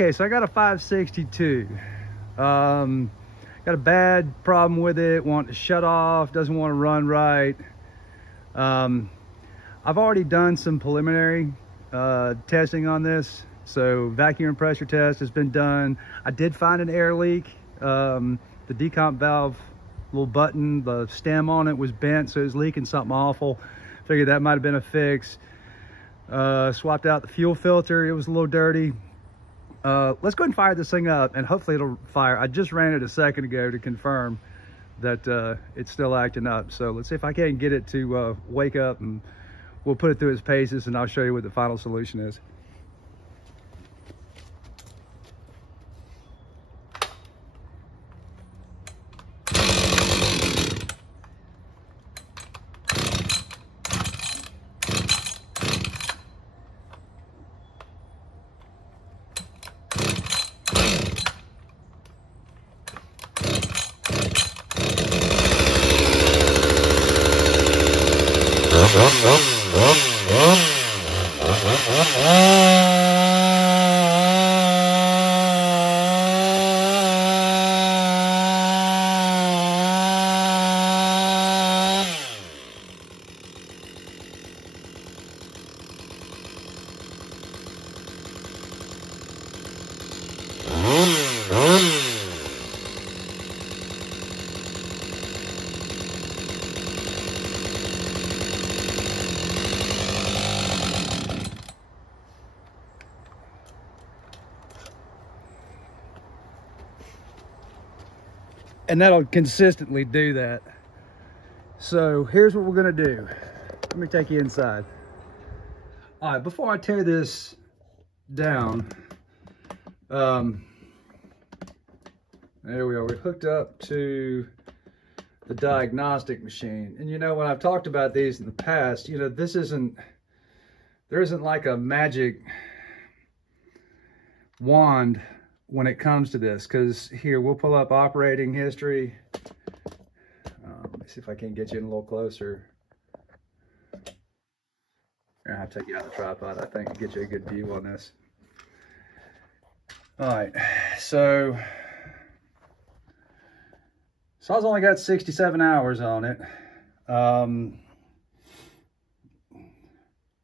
Okay, so I got a 562. Got a bad problem with it, want to shut off, doesn't want to run right. I've already done some preliminary testing on this. So vacuum and pressure test has been done. I did find an air leak. The decomp valve little button, the stem on it was bent, so it was leaking something awful. Figured that might have been a fix. Swapped out the fuel filter, it was a little dirty. Let's go ahead and fire this thing up and hopefully it'll fire. I just ran it a second ago to confirm that it's still acting up. So let's see if I can get it to wake up, and we'll put it through its paces and I'll show you what the final solution is. And that'll consistently do that. So here's what we're gonna do. Let me take you inside. All right, before I tear this down, there we are. We're hooked up to the diagnostic machine. And you know, when I've talked about these in the past, you know, there isn't like a magic wand when it comes to this, because here we'll pull up operating history. Let me see if I can get you in a little closer. I'll take you out of the tripod, I think, to get you a good view on this. All right, so I've only got 67 hours on it.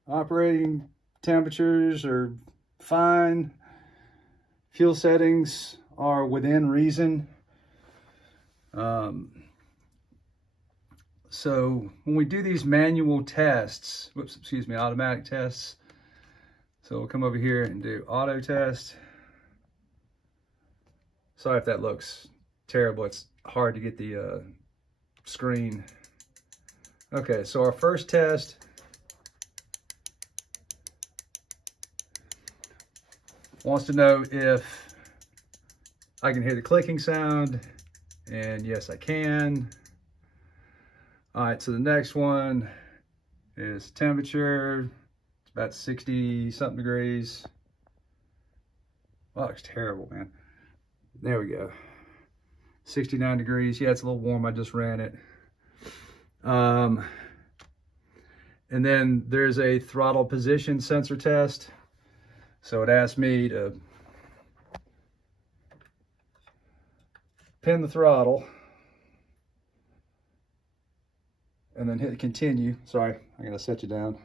Operating temperatures are fine. Fuel settings are within reason. So when we do these manual tests, automatic tests. So we'll come over here and do auto test. Sorry if that looks terrible. It's hard to get the screen. Okay, so our first test. Wants to know if I can hear the clicking sound, and yes, I can. All right, so the next one is temperature. It's about 60 something degrees. Wow, it's terrible, man. There we go. 69 degrees. Yeah, it's a little warm. I just ran it. And then there's a throttle position sensor test. So it asked me to pin the throttle and then hit continue. Sorry, I'm gonna set you down.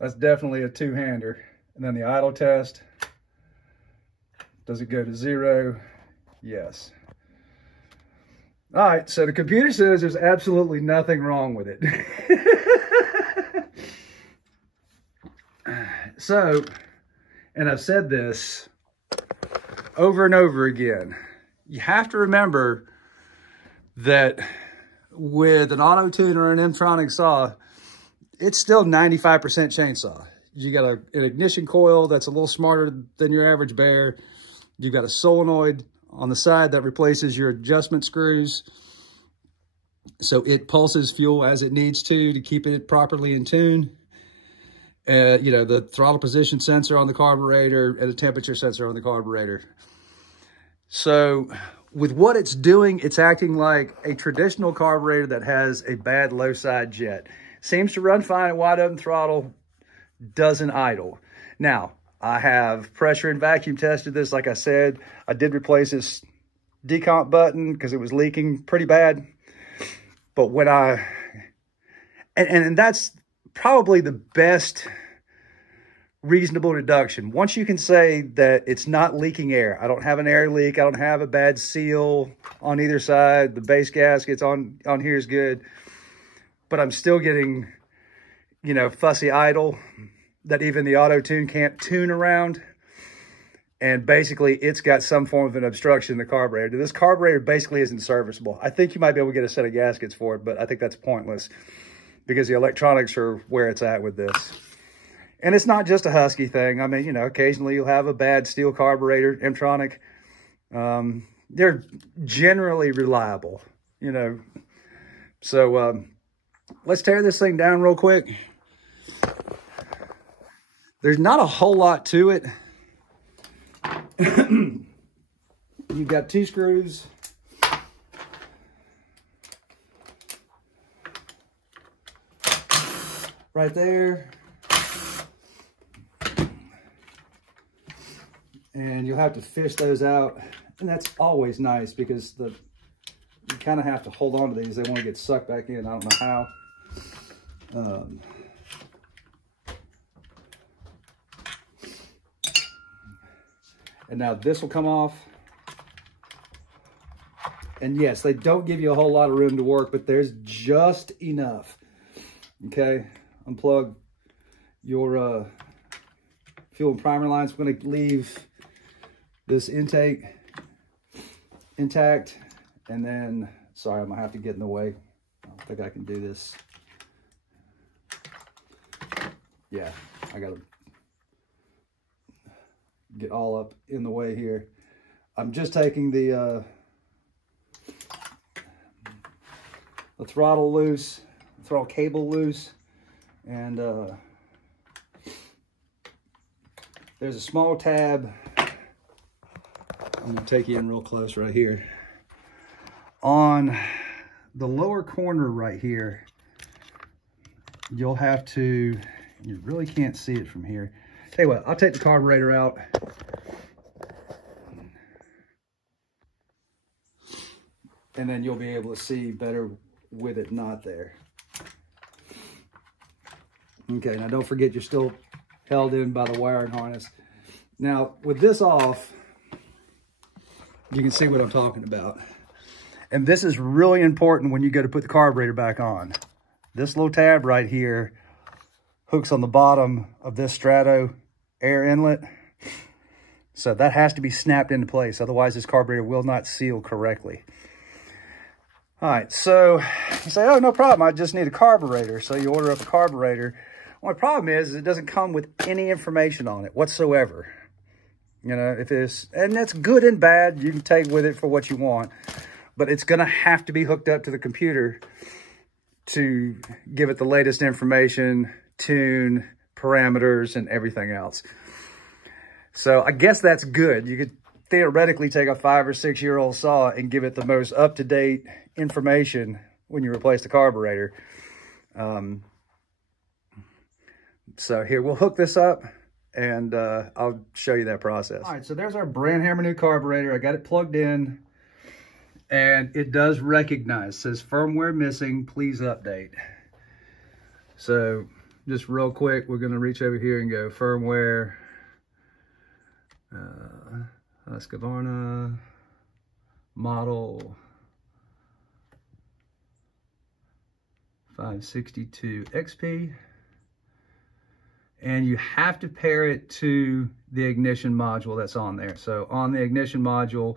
That's definitely a two-hander. And then the idle test. Does it go to 0? Yes. All right, so the computer says there's absolutely nothing wrong with it. So, and I've said this over and over again, you have to remember that with an auto tune or an M-tronic saw, it's still 95% chainsaw. You got an ignition coil that's a little smarter than your average bear. You've got a solenoid on the side that replaces your adjustment screws. So it pulses fuel as it needs to keep it properly in tune. You know, the throttle position sensor on the carburetor and a temperature sensor on the carburetor. So with what it's doing, it's acting like a traditional carburetor that has a bad low side jet. Seems to run fine at wide open throttle. doesn't idle. Now, I have pressure and vacuum tested this. Like I said, I did replace this decomp button because it was leaking pretty bad. But when and that's probably the best reasonable deduction. Once you can say that it's not leaking air, I don't have an air leak, I don't have a bad seal on either side, the base gaskets on here is good, but I'm still getting, you know, fussy idle that even the auto tune can't tune around. And basically it's got some form of an obstruction in the carburetor. This carburetor basically isn't serviceable. I think you might be able to get a set of gaskets for it, but I think that's pointless because the electronics are where it's at with this. And it's not just a Husky thing. I mean, you know, occasionally you'll have a bad steel carburetor, Mtronic. They're generally reliable, you know. So let's tear this thing down real quick. There's not a whole lot to it. You've got 2 screws. Right there. And you'll have to fish those out. And that's always nice because you kind of have to hold on to these. They want to get sucked back in. I don't know how. And now this will come off. And yes, they don't give you a whole lot of room to work, but there's just enough. Okay, unplug your fuel and primer lines. I'm going to leave this intake intact, and then, sorry, I'm going to have to get in the way. I don't think I can do this. Yeah, I got to get all up in the way here. I'm just taking the throttle loose, throttle cable loose, and there's a small tab. I'm gonna take you in real close right here. On the lower corner right here, you'll have to, you really can't see it from here. Tell you what, I'll take the carburetor out. And then you'll be able to see better with it not there. Okay, now don't forget you're still held in by the wiring harness. Now, with this off, you can see what I'm talking about. And this is really important when you go to put the carburetor back on. This little tab right here hooks on the bottom of this Strato air inlet. So that has to be snapped into place. Otherwise, this carburetor will not seal correctly. All right, so you say, oh, no problem. I just need a carburetor. So you order up a carburetor. Only problem is it doesn't come with any information on it whatsoever. You know, if it's, and that's good and bad. You can take with it for what you want, but it's going to have to be hooked up to the computer to give it the latest information, tune, parameters, and everything else. So I guess that's good. You could theoretically take a 5 or 6 year old saw and give it the most up-to-date information when you replace the carburetor. So here, we'll hook this up and I'll show you that process. All right, so there's our brand hammer new carburetor. I got it plugged in and it does recognize, says firmware missing, please update. So just real quick, we're gonna reach over here and go firmware, Husqvarna, model 562 XP. And you have to pair it to the ignition module that's on there. So on the ignition module,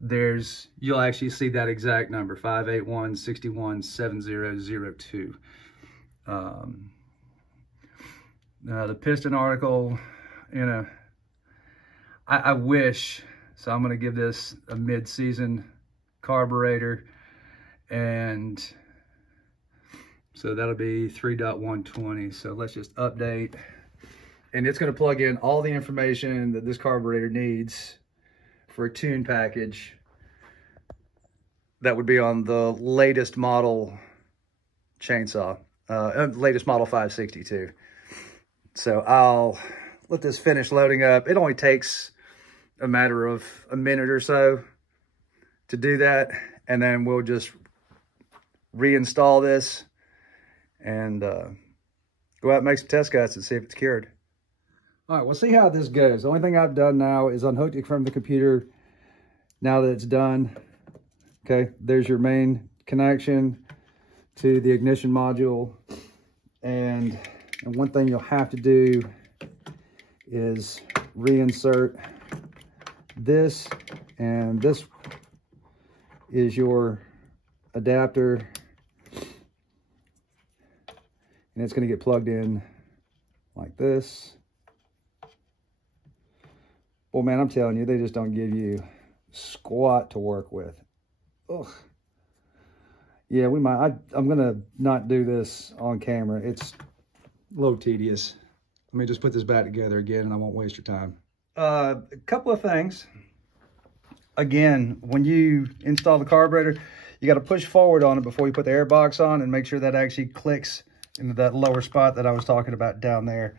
you'll actually see that exact number, 581-61-7002. The piston article, you know, I wish, so I'm gonna give this a mid-season carburetor, and so that'll be 3.120. So let's just update. And it's gonna plug in all the information that this carburetor needs for a tune package that would be on the latest model chainsaw, latest model 562. So I'll let this finish loading up. It only takes a matter of a minute or so to do that. And then we'll just reinstall this and go out and make some test cuts and see if it's cured. All right, we'll see how this goes. The only thing I've done now is unhooked it from the computer. Now that it's done, okay, there's your main connection to the ignition module. And one thing you'll have to do is reinsert this, and this is your adapter, and it's going to get plugged in like this. Well, man, I'm telling you, they just don't give you squat to work with. Ugh. Yeah, we might. I'm going to not do this on camera. It's a little tedious. Let me just put this back together again, and I won't waste your time. A couple of things. Again, when you install the carburetor, you got to push forward on it before you put the air box on and make sure that actually clicks into that lower spot that I was talking about down there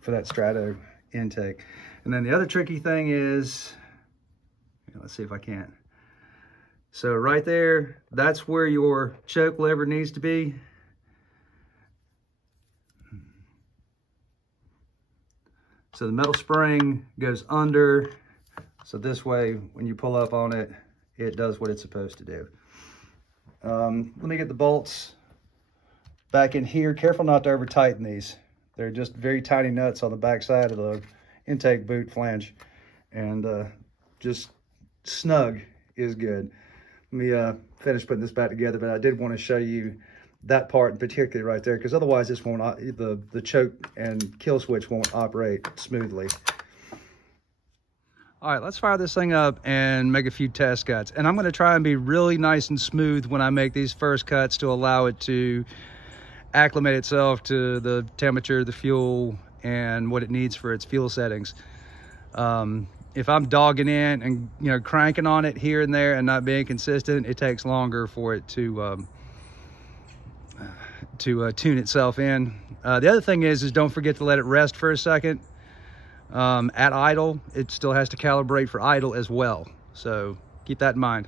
for that strato intake. And then the other tricky thing is, let's see if I can. So right there, that's where your choke lever needs to be. So the metal spring goes under. So this way, when you pull up on it, it does what it's supposed to do. Let me get the bolts back in here. Careful not to over tighten these. They're just very tiny nuts on the back side of the intake boot flange. And just snug is good. Let me finish putting this back together, but I did want to show you that part in particular right there, because otherwise this won't, the choke and kill switch won't operate smoothly. All right, let's fire this thing up and make a few test cuts. And I'm going to try and be really nice and smooth when I make these first cuts to allow it to acclimate itself to the temperature, the fuel, and what it needs for its fuel settings. If I'm dogging in and cranking on it here and there and not being consistent, it takes longer for it to tune itself in. The other thing is don't forget to let it rest for a second. At idle, it still has to calibrate for idle as well. So keep that in mind.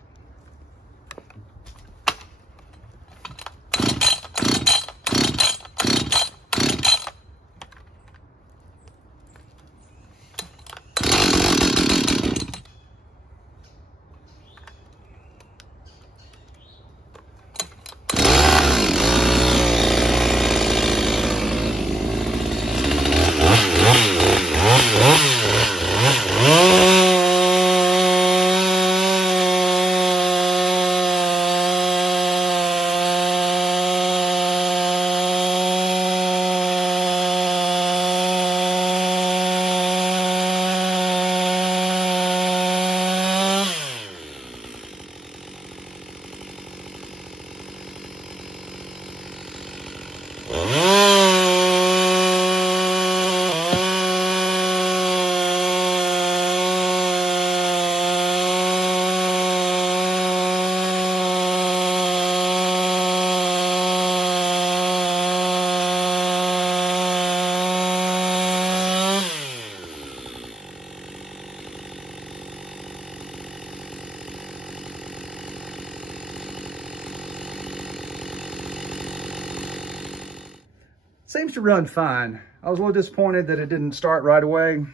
Seems to run fine. I was a little disappointed that it didn't start right away.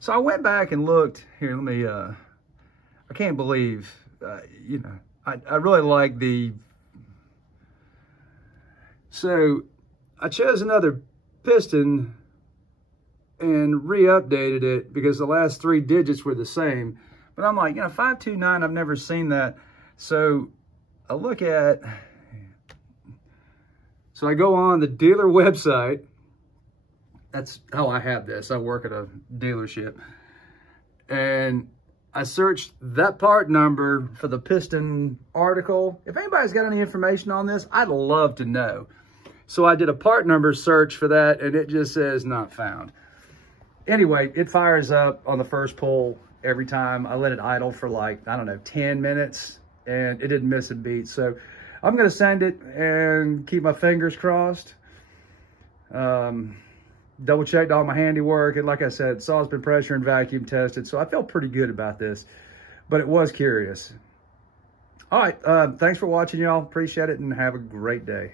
So I went back and looked. Here, let me, I can't believe, I really like the, so I chose another piston and re-updated it because the last 3 digits were the same. But I'm like, 529, I've never seen that. So I look at, so I go on the dealer website. That's how I have this. I work at a dealership. And I searched that part number for the piston article. If anybody's got any information on this, I'd love to know. So I did a part number search for that, and it just says not found. Anyway, it fires up on the first pull every time. I let it idle for like, 10 minutes, and it didn't miss a beat. So I'm going to send it and keep my fingers crossed. double checked all my handiwork. And like I said, saw's been pressure and vacuum tested. So I felt pretty good about this, but it was curious. All right. Thanks for watching, y'all. Appreciate it and have a great day.